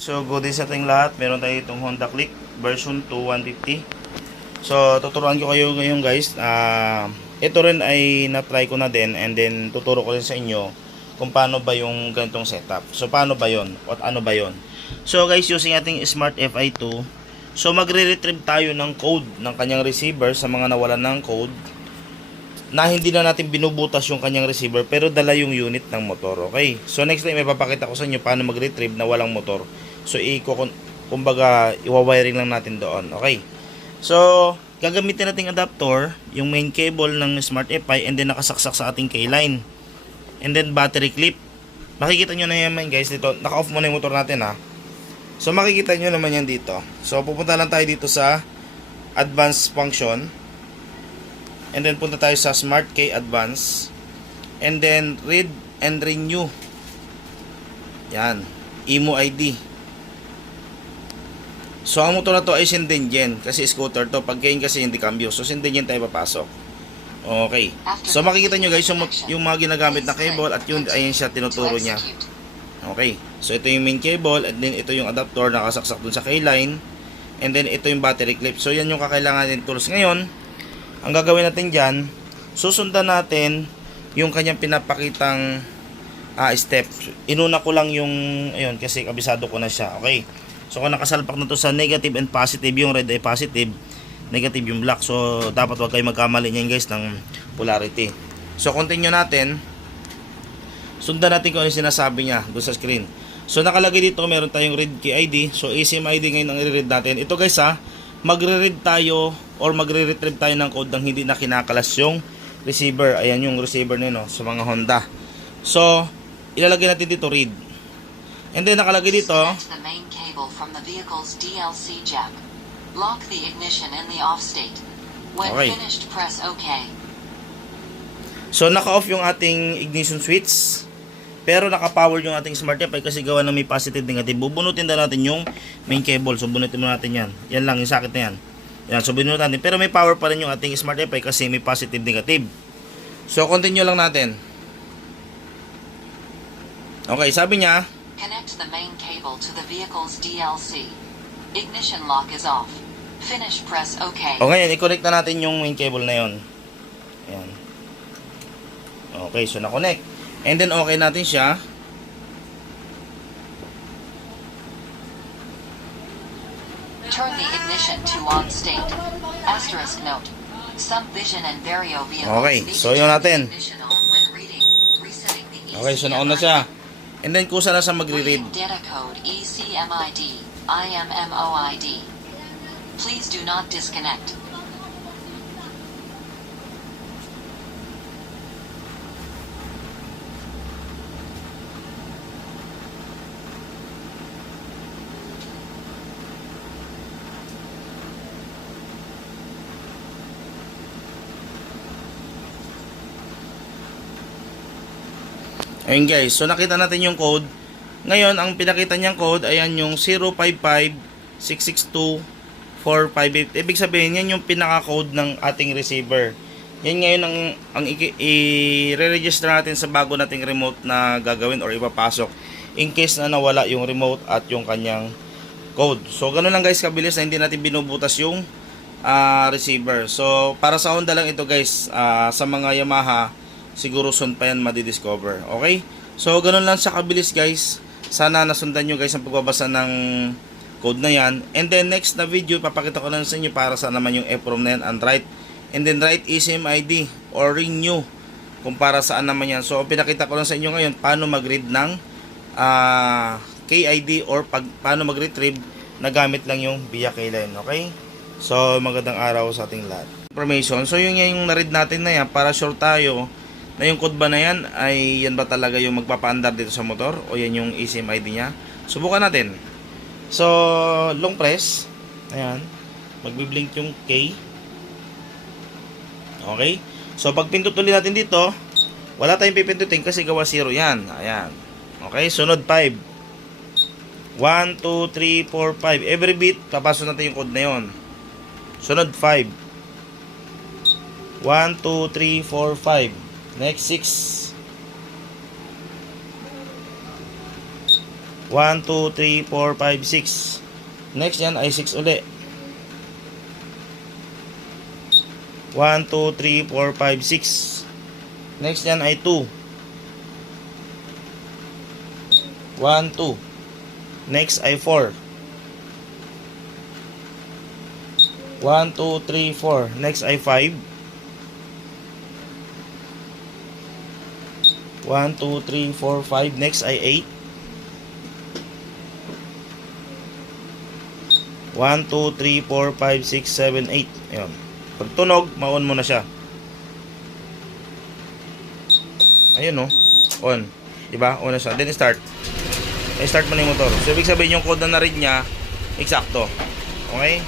So, good day sa ating lahat. Meron tayo itong Honda Click version 2 150. So, tuturuan ko kayo ngayon guys. Ito rin ay na-try ko na din and then tuturo ko rin sa inyo kung paano ba yung ganitong setup. So, paano ba yon? At ano ba yon? So, guys, using ating Smart FI2, so magre-retrieve tayo ng code ng kanyang receiver sa mga nawalan ng code na hindi na natin binubutas yung kanyang receiver pero dala yung unit ng motor. Okay? So, next time, ipapakita ko sa inyo paano mag-retrieve na walang motor. So, kumbaga, iwawiring lang natin doon. Okay. So, gagamitin nating adapter, yung main cable ng Smart FI and then nakasaksak sa ating K-line. And then battery clip. Makikita nyo na yan guys dito. Naka-off muna yung motor natin ha. So, makikita nyo naman yan dito. So, pupunta lang tayo dito sa advanced function. And then punta tayo sa Smart K Advance. And then read and renew. Yan. Imo ID. So, ang motor na to ay Shindingen kasi scooter to. Pag gain kasi hindi cambio. So, Shindingen tayo papasok. Okay. So, makikita nyo guys yung mga ginagamit na cable at yun, ayun siya tinuturo niya. Okay. So, ito yung main cable and then ito yung adapter nakasaksak dun sa K-line. And then, ito yung battery clip. So, yan yung kakailangan natin tools. Ngayon, ang gagawin natin dyan, susundan natin yung kanyang pinapakitang step. Inuna ko lang yung, ayun, kasi kabisado ko na siya. Okay. So, kung nakasalpak na to sa negative and positive, yung red ay positive, negative yung black. So, dapat wag kayo magkamali niyan guys ng polarity. So, continue natin. Sundan natin kung ano sinasabi niya doon sa screen. So, nakalagay dito, meron tayong read key ID. So, eSIM ID ngayon ang i-read natin. Ito guys magre-read tayo or magre-retrieve tayo ng code ng hindi na kinakalas yung receiver. Ayan yung receiver nino sa mga Honda. So, ilalagay natin dito read. And then nakalagay dito, the main cable from the vehicle's DLC jack. Lock the ignition in the off state. When okay. Finished, press OK. So, naka-off yung ating ignition switch. Pero naka-power yung ating Smart FI kasi gawa na may positive negative. Bubunutin na natin yung main cable. So, bunutin mo natin yan. Yan lang, yung sakit na yan. Yan, so binunutin natin. Pero may power pa rin yung ating Smart FI kasi may positive negative. So, continue lang natin. Okay, sabi niya, connect the main cable to the vehicle's DLC. Ignition lock is off. Finish, press OK. O ngayon, i-connect na natin yung main cable na yon. Ayan. Okay, so na-connect. And then okay natin siya. Turn the ignition to on state. Asterisk note. Some vision and vario vehicles. Okay, so yun natin. Okay, so na-on na siya. And then kusa na sa magre-read. Data code ECMID, IMMOID. Please do not disconnect. Ayun guys, so nakita natin yung code. Ngayon, ang pinakita niyang code, ayan yung 055-662-458. Ibig sabihin, yan yung pinaka-code ng ating receiver. Yan ngayon ang i-re-register natin sa bago nating remote na gagawin or ipapasok in case na nawala yung remote at yung kanyang code. So, ganun lang guys, kabilis na hindi natin binubutas yung receiver. So, para sa Honda lang ito guys, sa mga Yamaha, siguro soon pa yan madidiscover. Okay? So, ganun lang siya kabilis guys. Sana nasundan nyo guys ang pagbabasa ng code na yan. And then next na video, papakita ko lang sa inyo para sa naman yung EPROM na yan and write. And then write eSIM ID or renew kung para saan naman yan. So, pinakita ko lang sa inyo ngayon paano mag-read ng KID or paano mag-retrieve na gamit lang yung via K-line. Okay? So, magandang araw sa ating lahat. Information. So, yung na-read natin na yan para sure tayo na yung code ba na yan ay yan ba talaga yung magpapaandar dito sa motor o yan yung eSIM ID niya. Subukan natin. So, long press. Ayan. Magbiblink yung K. Okay. So, pag pindot ulit natin dito, wala tayong pipindutin kasi gawa 0 yan. Ayan. Okay. Sunod 5. 1, 2, 3, 4, 5. Every beat, papasok natin yung code na yun. Sunod 5. 1, 2, 3, 4, 5. Next 6. 1, 2, 3, 4, 5, 6. Next yan ay 6 uli. 1, 2, 3, 4, 5, 6. Next yan ay 2. 1, 2. Next ay 4. 1, 2, 3, 4. Next ay 5. 1, 2, 3, 4, 5. Next ay 8. 1, 2, 3, 4, 5, 6, 7, 8. Ayun. Pag tunog, ma-on mo na siya. Ayun, no? On. Diba? On na siya. Then start. I-start mo na yung motor. So, ibig sabihin yung code na na-read niya, eksakto. Okay?